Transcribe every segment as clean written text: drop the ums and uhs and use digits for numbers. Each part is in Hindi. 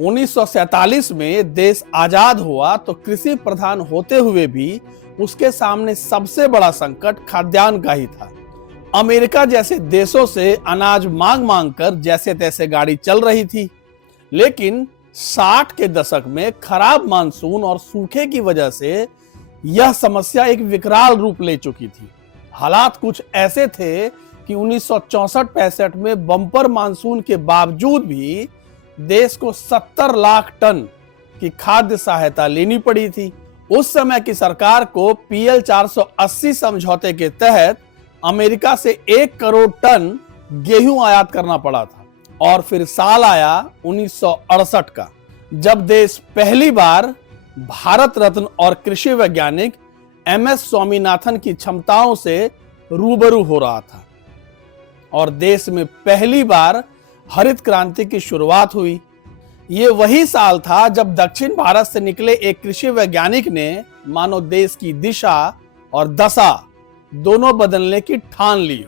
1947 में देश आजाद हुआ तो कृषि प्रधान होते हुए भी उसके सामने सबसे बड़ा संकट खाद्यान्न का ही था। अमेरिका जैसे देशों से अनाज मांग मांग कर जैसे तैसे गाड़ी चल रही थी, लेकिन 60 के दशक में खराब मानसून और सूखे की वजह से यह समस्या एक विकराल रूप ले चुकी थी। हालात कुछ ऐसे थे कि 1964-65 में बम्पर मानसून के बावजूद भी देश को 70 लाख टन की खाद्य सहायता लेनी पड़ी थी। उस समय की सरकार को PL 480 समझौते के तहत अमेरिका से 1 करोड़ टन गेहूं आयात करना पड़ा था। और फिर साल आया 1968 का, जब देश पहली बार भारत रत्न और कृषि वैज्ञानिक MS स्वामीनाथन की क्षमताओं से रूबरू हो रहा था और देश में पहली बार हरित क्रांति की शुरुआत हुई। ये वही साल था जब दक्षिण भारत से निकले एक कृषि वैज्ञानिक ने मानो देश की दिशा और दशा दोनों बदलने की ठान ली।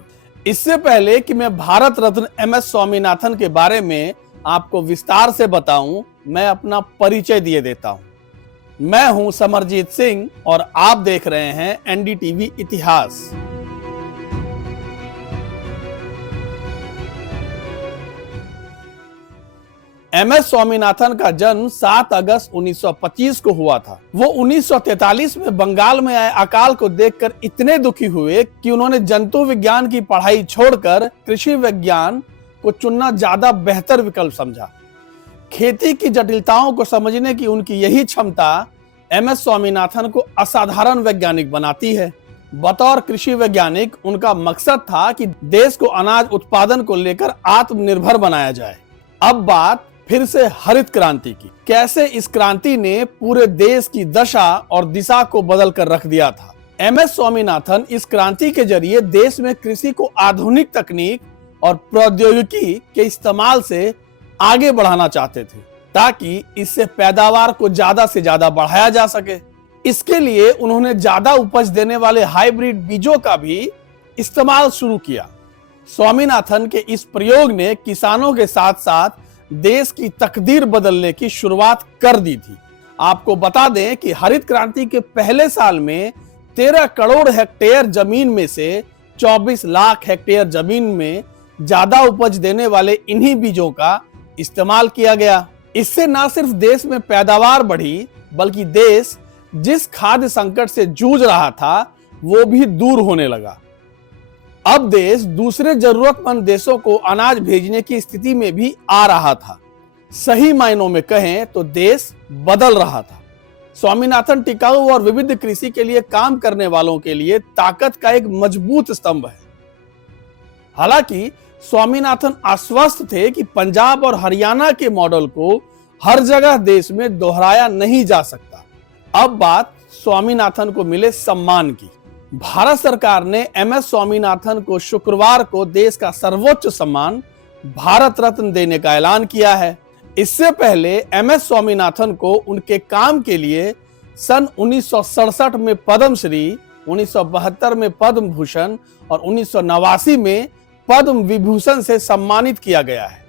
इससे पहले कि मैं भारत रत्न MS स्वामीनाथन के बारे में आपको विस्तार से बताऊं, मैं अपना परिचय दिए देता हूं। मैं हूं समरजीत सिंह और आप देख रहे हैं NDTV इतिहास। MS स्वामीनाथन का जन्म 7 अगस्त 1925 को हुआ था। वो 1943 में बंगाल में आए अकाल को देखकर इतने दुखी हुए कि उन्होंने जंतु विज्ञान की पढ़ाई छोड़कर कृषि विज्ञान को चुनना ज्यादा बेहतर विकल्प समझा। खेती की जटिलताओं को समझने की उनकी यही क्षमता MS स्वामीनाथन को असाधारण वैज्ञानिक बनाती है। बतौर कृषि वैज्ञानिक उनका मकसद था कि देश को अनाज उत्पादन को लेकर आत्मनिर्भर बनाया जाए। अब बात फिर से हरित क्रांति की। कैसे इस क्रांति ने पूरे देश की दशा और दिशा को बदल कर रख दिया था। MS स्वामीनाथन इस क्रांति के जरिए देश में कृषि को आधुनिक तकनीक और प्रौद्योगिकी के इस्तेमाल से आगे बढ़ाना चाहते थे, ताकि इससे पैदावार को ज्यादा से ज्यादा बढ़ाया जा सके। इसके लिए उन्होंने ज्यादा उपज देने वाले हाइब्रिड बीजों का भी इस्तेमाल शुरू किया। स्वामीनाथन के इस प्रयोग ने किसानों के साथ साथ देश की तकदीर बदलने की शुरुआत कर दी थी। आपको बता दें कि हरित क्रांति के पहले साल में 13 करोड़ हेक्टेयर जमीन में से 24 लाख हेक्टेयर जमीन में ज्यादा उपज देने वाले इन्हीं बीजों का इस्तेमाल किया गया। इससे न सिर्फ देश में पैदावार बढ़ी, बल्कि देश जिस खाद्य संकट से जूझ रहा था वो भी दूर होने लगा। अब देश दूसरे जरूरतमंद देशों को अनाज भेजने की स्थिति में भी आ रहा था। सही मायनों में कहें तो देश बदल रहा था। स्वामीनाथन टिकाऊ और विविध कृषि के लिए काम करने वालों के लिए ताकत का एक मजबूत स्तंभ है। हालांकि स्वामीनाथन आश्वस्त थे कि पंजाब और हरियाणा के मॉडल को हर जगह देश में दोहराया नहीं जा सकता। अब बात स्वामीनाथन को मिले सम्मान की। भारत सरकार ने MS स्वामीनाथन को शुक्रवार को देश का सर्वोच्च सम्मान भारत रत्न देने का ऐलान किया है। इससे पहले MS स्वामीनाथन को उनके काम के लिए सन 1967 में पद्मश्री, 1972 में पद्म भूषण और 1989 में पद्म विभूषण से सम्मानित किया गया है।